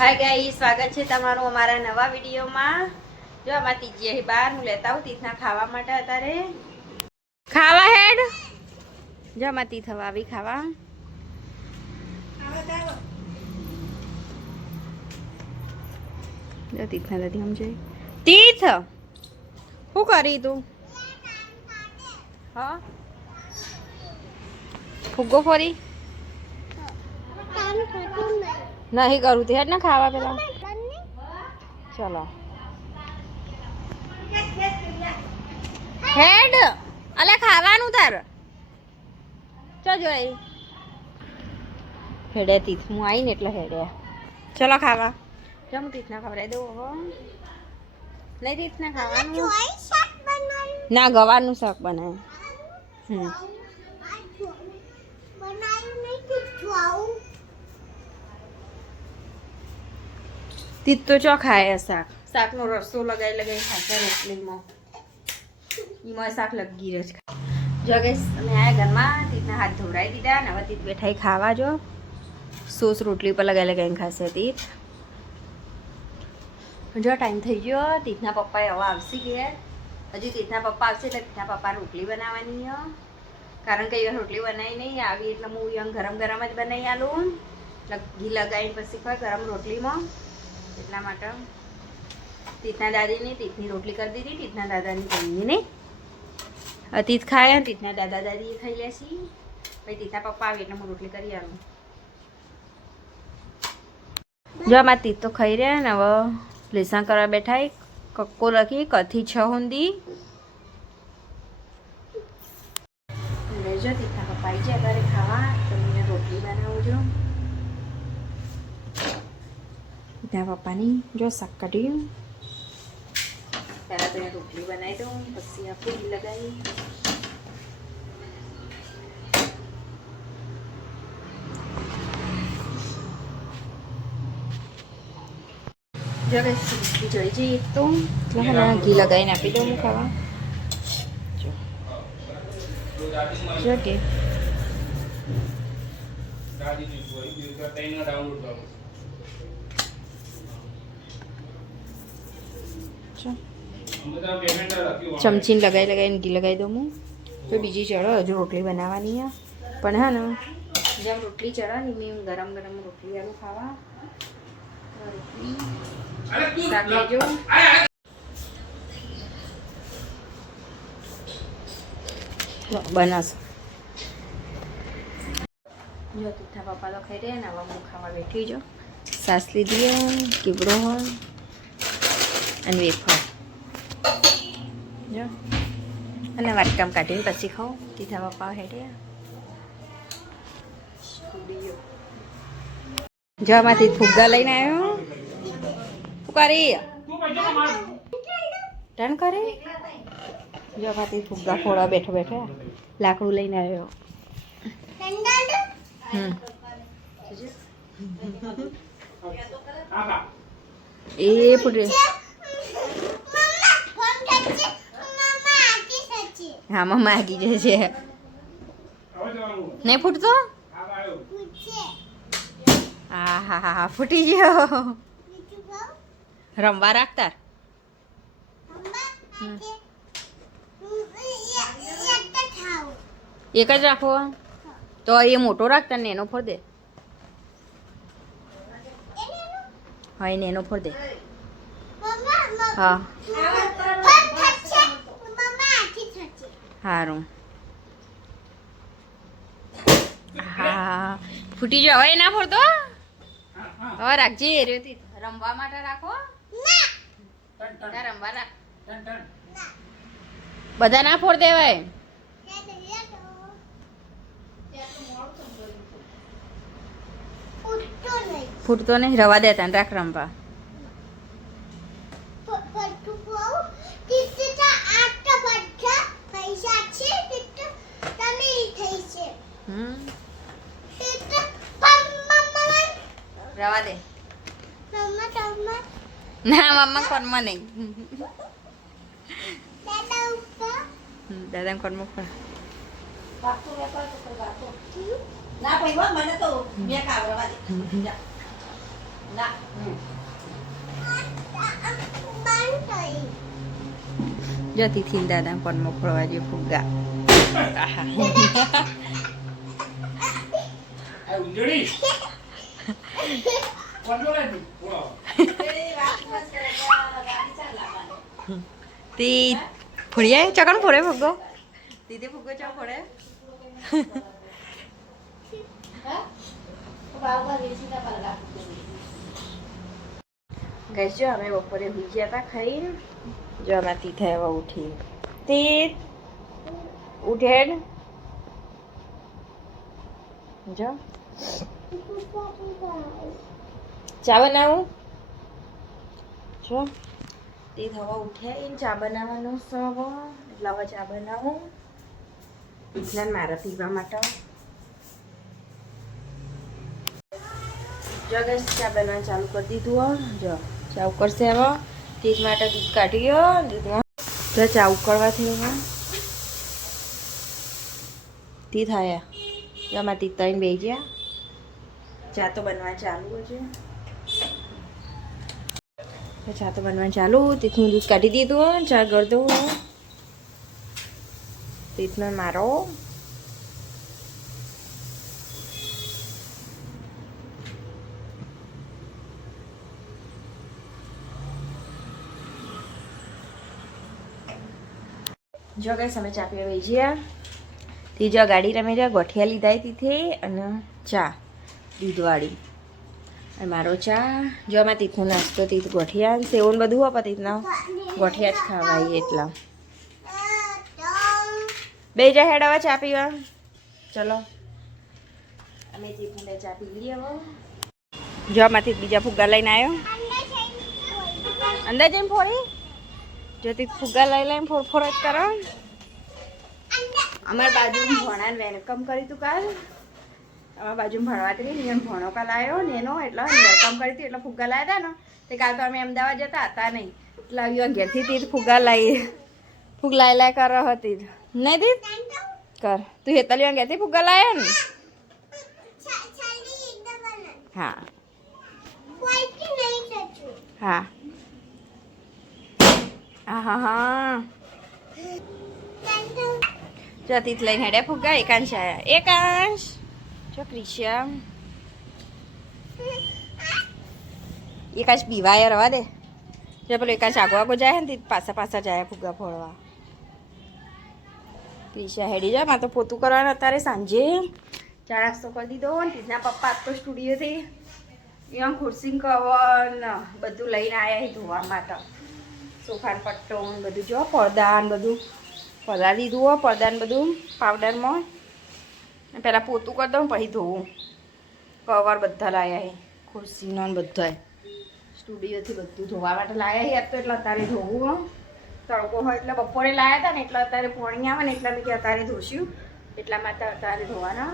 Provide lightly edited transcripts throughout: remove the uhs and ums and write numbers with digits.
Hi guys, સ્વાગત છે તમારું અમારા નવા વિડીયોમાં. જો આમાં તીજી બહાર હું લેતા આવું તીથના ખાવા માટે. અત્યારે ખાવા હેડ જો આમાં તીથ હવે આવી ખાવા. જો તીથના દાદી સમજે તીથ શું કરી તું? હા ફુગ્ગો ફરી નહીં કરું તે હેડ ને ખાવા પેલા. ચલો હેડ અલે ખાવાનું તાર ચો જોઈ હેડે તીથ હું આવી ને એટલે હેડે. ચલો ખાવા જમ તીથના ખવડાવી દઉં હવે. નહીં તીથના ખાવાનું ના ગવાનું શાક બનાવે. તીત તો ચો ખાય શાક. શાકનો રસ્તો લગાવી ખાશે રોટલીમાં. એમાં શાક લગી રહે છે. જો ગઈશ અમે આયા ઘરમાં તીતના હાથ ધોવડાવી દીધા ને હવે તીત બેઠા ખાવા. જો સોસ રોટલી પર લગાવીને ખાશે તીત. જો ટાઈમ થઈ ગયો તીતના પપ્પા હવે આવશે ઘેર. હજી તીતના પપ્પા આવશે એટલે તીતના પપ્પા રોટલી બનાવવાની છે. કારણ કે એ રોટલી બનાવી નહીં આવી એટલે હું યંગ ગરમ ગરમ જ બનાવી આલું. ઘી લગાવીને પછી ખાય ગરમ રોટલીમાં. એટલા માટે તીથના દાદીની તીથની રોટલી કરી દીધી. તીથના દાદાની જમીને તીથ ખાય તીથના દાદા દાદીએ ખાઈ લેશી. પછી તીથના પપ્પા આવે એટલે હું રોટલી કરી આવું. જો આમાં તીથ તો ખાઈ રહ્યા ને હવે લેસન કરવા બેઠા. કક્કો લખી કથી 6 સુધી લેજો. તીથના પપ્પા આવી જાય ઘરે ખાવા તો મને રોટલી બનાવું છું. તીથના પપ્પાની જો શાક કાઢ્યું. પહેલાં તો એને રોટલી બનાવી દઉં પછી આ પૂરી લગાવી. જો કે જોઈ જઈએ તો ઘી લગાવીને આપી દઉં ખાવા. જો કે ચમચીને લગાવીને ઘી લગાવી દઉં હું. તો બીજી ચડો હજુ રોટલી બનાવવાની છે. પણ હા ને જેમ રોટલી ચડવાની મેં ગરમ ગરમ રોટલી આવું ખાવા. શાક લેજો. બનાવશો જો તીથા પપ્પા તો ખાઈ રહ્યા ને હવે હું ખાવા બેઠી જો. સાસ લીધી કીબડો હોય અને વેફર જો અને વાટકામ કાઢીને પછી ખાઉં. તીથા પપ્પા હેડે જો આમાંથી ફુગ્ગા લઈને આવ્યો. શું કરી ટન કરે જો આમાંથી ફુગ્ગા ફોડવા બેઠો બેઠો લાકડું લઈને આવ્યો. એ ફૂટે હા મમ્મા આગી જશે. નહીં ફૂટતો? હા હા હા હા ફૂટી ગયો. રમવા રાખતા એક જ રાખો તો એ મોટો રાખતા ને એનો ફોડ દે. હા એને એનો ફોડ દે. હા સારું હા ફૂટી જાવ. હવે ના ફોડતો હવે રાખજે. રમવા માટે રાખો. રમવા રાખ. બધા ના ફોડ દેવાય. ફૂટતો નહીં રવા દેતા રાખ રમવા. રવા દે ના મમ્મા કોનમાં નહીં. દાદા કોનમાં પર ના પૈવા મને તો બે કાવરવા દે. ના જતી થી દાદા પણ મોકળવા જે ફુગ્ગા તી ફોડીએ ચકણ ફોડે ફુગ્ગો દીદી ફુગ્ગો ચા ફોડે ગઈ જો અમે બપોરે હોઈ ગયા હતા ખાઈને જો અમે તીથા એવા ઉઠી તીત ઉઠેડ જો ચા બનાવું જો તીત હવા ઉઠ્યા ચા બનાવવાનો સવ એટલે હવે ચા બનાવું એટલે મારા પીવા માટે જો ગેસ ચા બનાવવાનું ચાલુ કરી દીધું જો ચા ઉકળશે હવે તેજ માટે દૂધ કાઢ્યો દૂધમાં જો ચા ઉકળવાથી હવે તી થયા જો આમાં તી તઈને બે ગયા ચા તો બનવા ચાલુ છે ચા તો બનવા ચાલુ તીથનું દૂધ કાઢી દીધું ચા કરી દઉં તીથનો મારો જો કઈ સમય ચા પીવા વહી ગયા ત્રીજો ગાડી રમે રહ્યા ગોઠિયા લીધા તીથી અને ચા દૂધવાળી અને મારો ચા જો આમાં તીથનો નાસ્તો તીથ ગોઠિયા સેવન બધું આપે તીથના ગોઠિયા જ ખાવાય એટલા બે જા હેડ હવે ચા પીવા ચલો અમે તીથને ચા પી લઈએ હવે જો આમાંથી બીજા ફુગ્ગા લઈને આવ્યો અંદર જઈને ફોડી જો તીથ ફુગ્ગા લઈને ફોડ જ કરો અમારા બાજુમાં ભણાને વેલકમ કર્યું હતું કાલ અમારા બાજુમાં ભણવા હતી ને ભણો કાલ આવ્યો ને એનો એટલે વેલકમ કરી હતી એટલે ફુગ્ગા લાવ્યા હતા ને તે કાલ તો અમે અમદાવાદ જતા હતા નહીં એટલે આવ્યો ઘેરથી તીર ફુગ્ગા લાવી ફુગ લાય કરો હતી નહીં તીર કર તું હેતલિયા ઘેરથી ફુગ્ગા લાવ્યા ને હા હા હા હા જતીત લઈને હેડે ફુગ્ગા એકાંશ આયા એકાંશ જો ક્રિશિયા એકાંશ પીવાય રવા દે જો પેલો એકાંશ આગો જાય ને પાછા પાછા જાય ફુગ્ગા ફોડવા ક્રિશિયા હેડી જાય મારે તો પોતું કરવાનું અત્યારે સાંજે ચા નાસ્તો કરી દીધો ને તીજના પપ્પા આજ તો સ્ટુડિયોથી અહીંયા ખુરશી કવર ને બધું લઈને આવ્યા ધોવા માટે સોફાન પટ્ટો બધું જો પડદા ને બધું પલાળી દીધું હોય પડદા ને બધું પાવડરમાં પહેલાં પોતું કરી દઉં પછી ધોવું કવર બધા લાવ્યા છે ખુરશીનો ને બધા સ્ટુડિયોથી બધું ધોવા માટે લાવ્યા છે તો એટલે અત્યારે ધોવું તડકો હોય એટલે બપોરે લાવ્યા હતા ને એટલે અત્યારે પોણી આવે ને એટલા મેં અત્યારે ધોશું એટલા માટે અત્યારે ધોવાના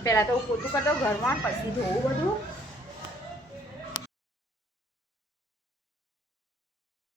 પહેલાં તો હું પોતું કરી દઉં ઘરમાં પછી ધોવું બધું